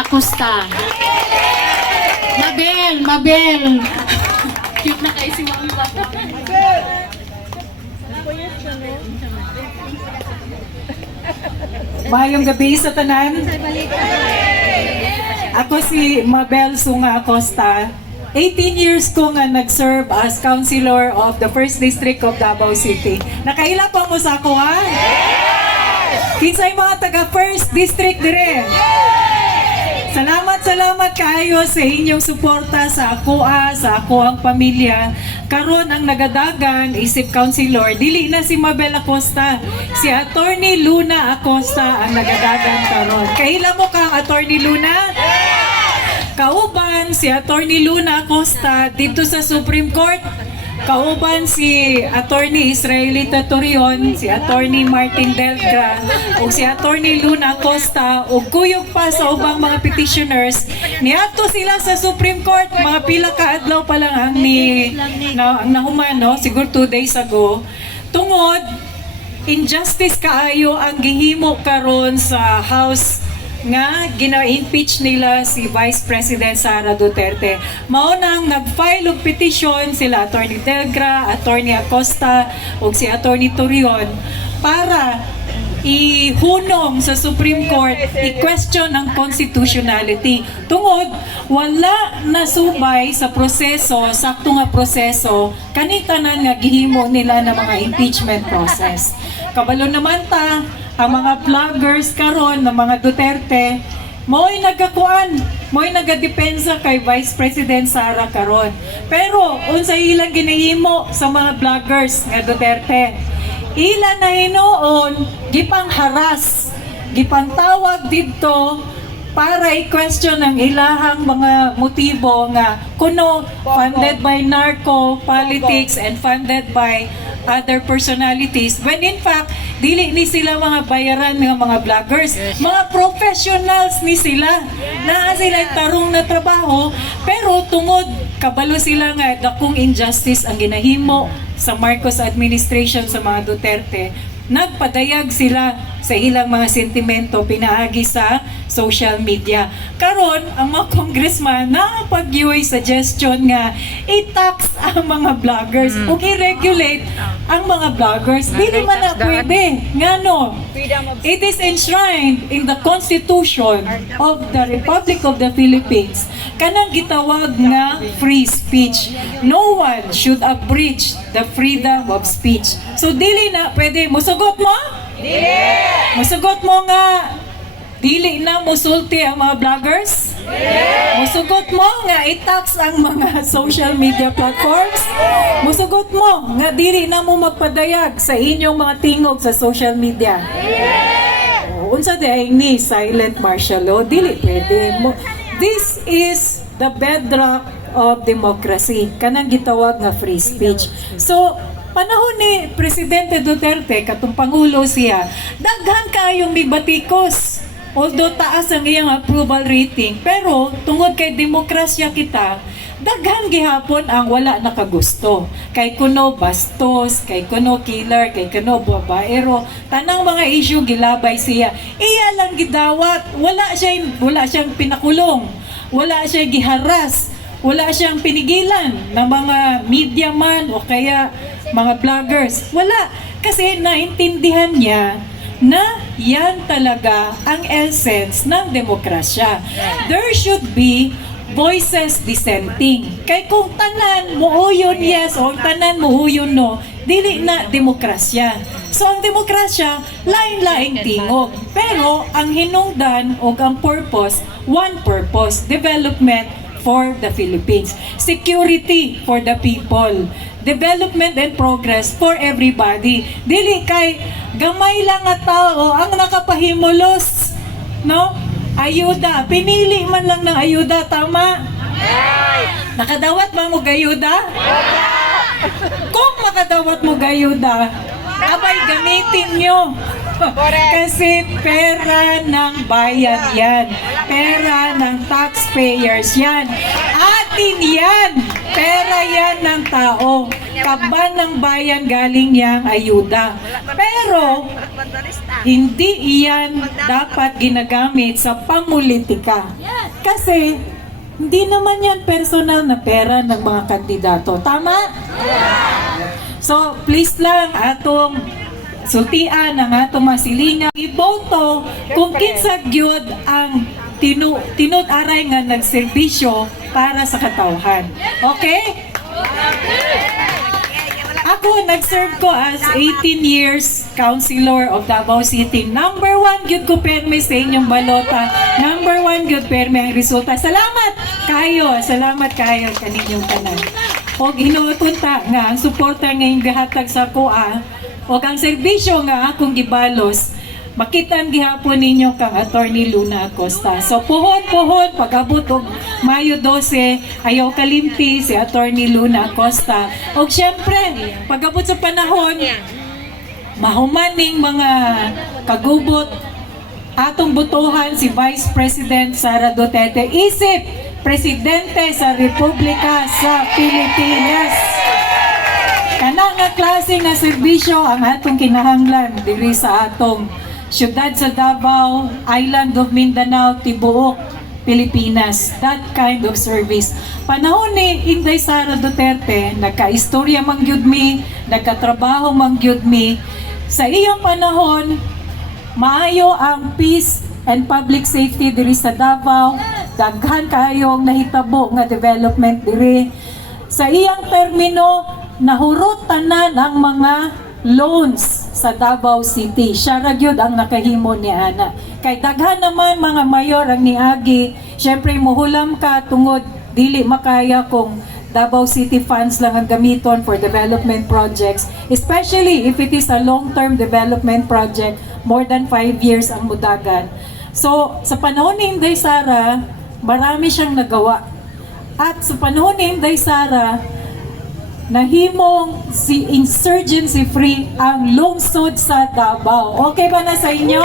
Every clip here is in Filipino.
Luna Acosta. Mabel. Cute na kayo si Mami Bata. Mayong gabi sa tanan. Ako si Mabel Sunga Acosta. 18 years ko nga nag-serve as councilor of the 1st District of Davao City. Nakaila pa mo sa ako, ha? Kinsay mga taga 1st District dire. Salamat kayo sa inyong suporta sa ako, sa ako ang pamilya. Karon ang nagadagan isip councilor, dili na si Mabel Acosta, si Attorney Luna Acosta ang nagadagan karon. Kaila mo kang Attorney Luna? Kauban si Attorney Luna Acosta dito sa Supreme Court. Kauban si Attorney Israelita Torion, si Attorney Martin Delgra, o si Attorney Luna Acosta, o kuyog pa sa ubang mga petitioners. Niadto sila sa Supreme Court, mga pila ka adlaw pa lang ang nahuman, no? Siguro 2 days ago. Tungod, injustice kaayo ang gihimo karon sa House nga gina-impeach nila si Vice President Sara Duterte. Mao nang nag-file og petition sila Attorney Delgra, Attorney Acosta ug si Attorney Torion para ihunong sa Supreme Court i-question ang constitutionality. Tungod wala nasubay sa proseso, sakto nga proseso kani tanan nga gihimo nila na mga impeachment process. Kabalo naman ta ang mga vloggers karon ng mga Duterte, mo'y nagadepensa kay Vice President Sara karon. Pero unsa ilang ginahimo sa mga vloggers nga Duterte? Ila na hinuon gipang haras, gipang tawag didto para i-question ang ilahang mga motibo nga kuno funded by narco politics and funded by other personalities, when in fact dili ni sila mga bayaran ng mga vloggers, mga professionals ni sila, naa sila tarong na trabaho, pero tungod kabalo sila nga dakong injustice ang ginahimo sa Marcos administration sa mga Duterte, nagpadayag sila sa ilang mga sentimento pinaagi sa social media. Karon ang mga congressman nakapag-giveaway suggestion nga i-tax ang mga vloggers o i-regulate ang mga vloggers. Dili man na pwede. Ngano? It is enshrined in the Constitution of the Republic of the Philippines kanang gitawag nga free speech. No one should abridge the freedom of speech. So dili na pwede. Musugot mo? Dili! Musugot mo nga dili na musulti ang mga vloggers? Dili! Musugot mo nga i-tax ang mga social media platforms? Musugot mo nga dili na mo magpadayag sa inyong mga tingog sa social media? Dili! Unsa daing ni silent martial law? Dili pwede. This is the bedrock of democracy. Kanang gitawag nga free speech. So, panahon ni Presidente Duterte, katong Pangulo siya, daghan kayong mibatikos. Although taas ang iyang approval rating, pero tungod kay demokrasya kita, daghan gihapon ang wala nakagusto. Kay kuno bastos, kay kuno killer, kay kuno babaero, tanang mga issue gilabay siya. Iya lang gidawat, wala siyang pinakulong, wala siya giharas, wala siyang pinigilan ng mga media man o kaya mga vloggers. Wala. Kasi naintindihan niya na yan talaga ang essence ng demokrasya. There should be voices dissenting. Kay kung tanan muuyon yes o tanan muuyon no, dili na demokrasya. So ang demokrasya, lain-laing tingog. Pero ang hinungdan o ang purpose, one purpose, development for the Philippines. Security for the people. Development and progress for everybody. Dili kay gamay lang nga tao ang nakapahimulos, no? Ayuda. Pinili man lang ng ayuda, tama? Nakadawat ba mo gayuda? Kung makadawat mo gayuda, abay gamitin nyo. Kasi pera ng bayan yan. Pera ng taxpayers yan. Atin yan. Pera yan ng tao. Kaban ng bayan galing yang ayuda. Pero, Hindi iyan dapat ginagamit sa pamulitika. Kasi hindi naman yan personal na pera ng mga kandidato. Tama? So, please lang, atong sultian ang atong masilinga. Iboto kung kinsa gyud ang tinud-aray nga nagserbisyo para sa katawhan. Okay? Ako, nag-serve ko as 18 years councilor of Davao City. Number 1, gyud ko perme sa inyong balota. Number 1, gyud perme ang resulta. Salamat kayo kaninyong tanan. O hinutunta nga, ang suporta ngayong gahatag sa kuha, o ang serbisyo nga akong gibalos, makitan gihapon ninyo kang Attorney Luna Acosta. So puhon, pag-abot og Mayo 12, ayaw kalimti si Attorney Luna Acosta. O syempre, pag-abot sa panahon, mahumaning mga kagubot, atong butuhan si Vice President Sara Duterte, isip Presidente sa Republika sa Pilipinas. Kana nga klase nga serbisyo ang atong kinahanglan diri sa atong syudad sa Davao, Island of Mindanao, tibuok Pilipinas. That kind of service. Panahon ni Inday Sara Duterte, nagka-istorya man gyud mi, nagkatrabaho man gyud mi. Sa iyong panahon, maayo ang peace and public safety diri sa Davao. Daghan kayong nahitabo nga development diri. Sa iyang termino, nahurot tanan ang mga loans sa Davao City. Siya ra gyud ang nakahimo ni ana. Kay daghan naman mga mayor ang niagi, syempre muhulam ka tungod dili makaya kung Davao City funds lang ang gamiton for development projects, especially if it is a long-term development project, more than 5 years ang mudagan. So, sa panahon ni Inday Sara, marami siyang nagawa. At sa panahon ni Inday Sara, nahimong si insurgency free ang lungsod sa Davao. Okay ba na sa inyo?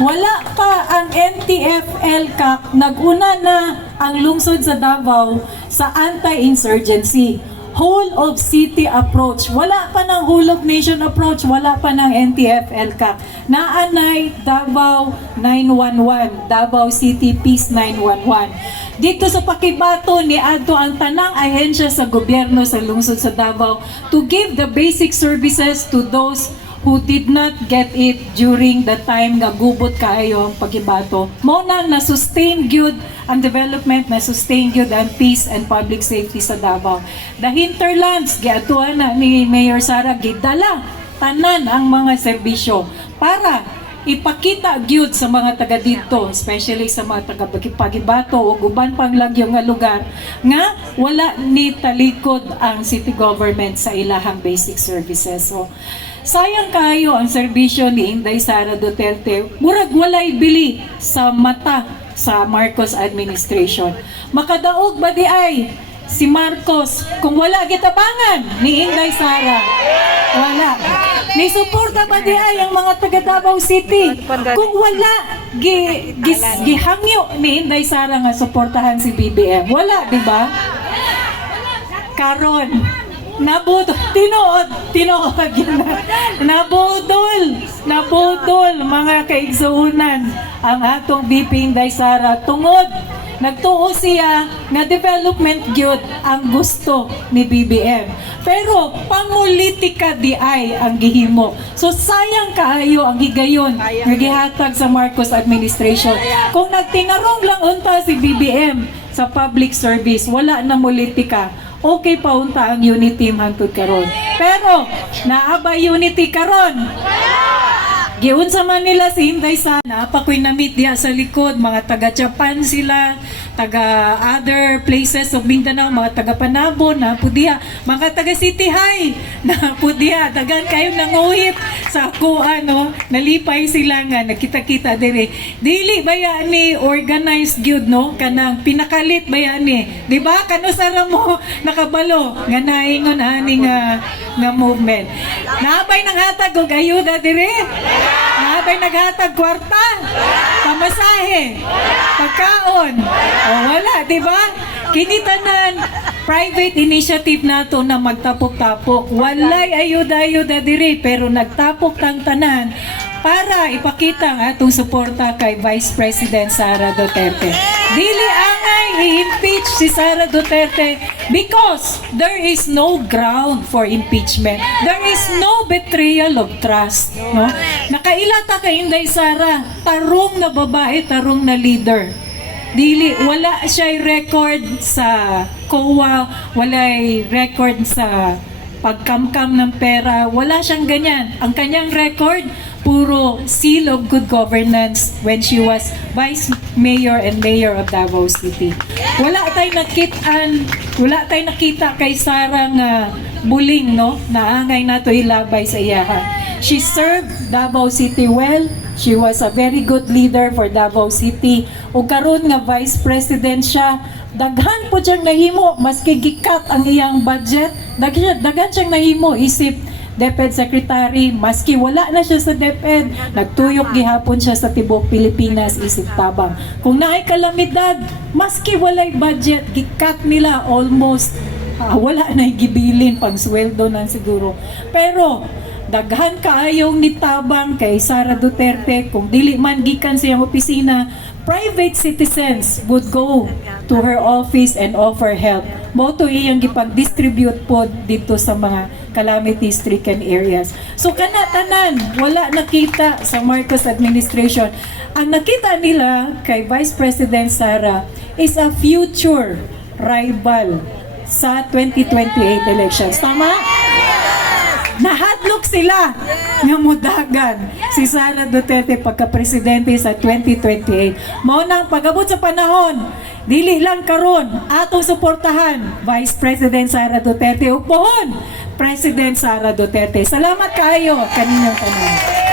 Wala pa ang NTF-ELCAC, nag-una na ang lungsod sa Davao sa anti-insurgency. Whole of city approach. Wala pa ng whole of nation approach, wala pa ng NTF-ELCAC. Naanay Davao 911, Davao City Peace 911. Dito sa Pakibato ni adto ang tanang ahensya sa gobyerno sa lungsod sa Davao to give the basic services to those who did not get it during the time nga gubot kaayo ang Pakibato. Mo nang na-sustain gyud ang development, na-sustain gyud ang peace and public safety sa Davao. The hinterlands, giatuan na ni Mayor Sara, gidala tanan ang mga serbisyo para ipakita gyud sa mga taga dito, especially sa mga taga Pakibato o uban pang lagyo nga lugar, nga wala ni talikod ang city government sa ilahang basic services. So, sayang kayo ang serbisyo ni Inday Sara Duterte. Murag walay bili sa mata sa Marcos administration. Makadaog ba di ay si Marcos kung wala gitabangan ni Inday Sara? Wala. Ni suporta ba di ay ang mga taga Davao City kung wala gihangyo ni Inday Sara nga suportahan si BBM? Wala, di ba? Karon nabudol, nabudol mga kaigsuunan ang atong VP Inday Sara tungod nagtuo siya nga development gyud ang gusto ni BBM. Pero pamulitika di ay ang gihimo. So sayang kaayo ang higayon nga gihatag sa Marcos administration. Kung nagtinarong lang unta si BBM sa public service, wala na politika. Okay pa unta ang unity hangtod karon. Pero naabay unity karon. Giunsa man nila si Inday Sara, pakoy na-meet diya sa likod, mga taga-Japan sila, taga-other places of Mindanao, mga taga-Panabo, na pudiya, mga taga-City High, na pudiya, dagan kayo nanguhit sa kuha, no? Nalipay sila nga, nakita-kita dire. Dili ba yan ni organized gyud, no? Kanang pinakalit ba yan ni? Di ba? Kano sara mo nakabalo, nga naingon ani nga movement. Naabay nang hatag og ayuda dire? Naabay naghatag kwarta, pamasahe, pagkaon. O wala, di ba? Kinitanan, private initiative nato na magtapok-tapok. Walay ayuda-ayuda diri pero nagtapok tang tanan para ipakita ang atong suporta kay Vice President Sara Duterte. Dili angay i-impeach si Sara Duterte because there is no ground for impeachment. There is no betrayal of trust, no? Nakailata kay Inday Sara, tarong na babae, tarong na leader. Dili, wala siya record sa COA, wala record sa pagkamkam ng pera, wala siyang ganyan. Ang kanyang record, puro seal of good governance when she was Vice Mayor and Mayor of Davao City. Wala tayong nakita kay Sara nga buling, no? Naangay nato ilabay sa iyaha. She served Davao City well. She was a very good leader for Davao City. O karon nga Vice President siya, daghan po siyang nahimo, maski gikat ang iyang budget, daghan siyang nahimo isip DepEd Secretary, maski wala na siya sa DepEd, nagtuyok gihapon siya sa tibok Pilipinas isip tabang. Kung naay kalamidad, maski walay budget, gikat nila almost, wala na gibilin pang sweldo na siguro. Pero daghan kaayong nitabang kay Sara Duterte, kung dili man gikan siyang opisina, private citizens would go to her office and offer help. Moto iyang gipag-distribute po dito sa mga calamity-stricken areas. So kanatanan, wala nakita sa Marcos administration. Ang nakita nila kay Vice President Sara is a future rival sa 2028 elections. Tama? Nahadlok sila nga mudagan si Sara Duterte pagka-presidente sa 2028. Mao nang pag-abot sa panahon, dili lang karon atong suportahan Vice President Sara Duterte ug pohon President Sara Duterte. Salamat kayo kaninyong tanan.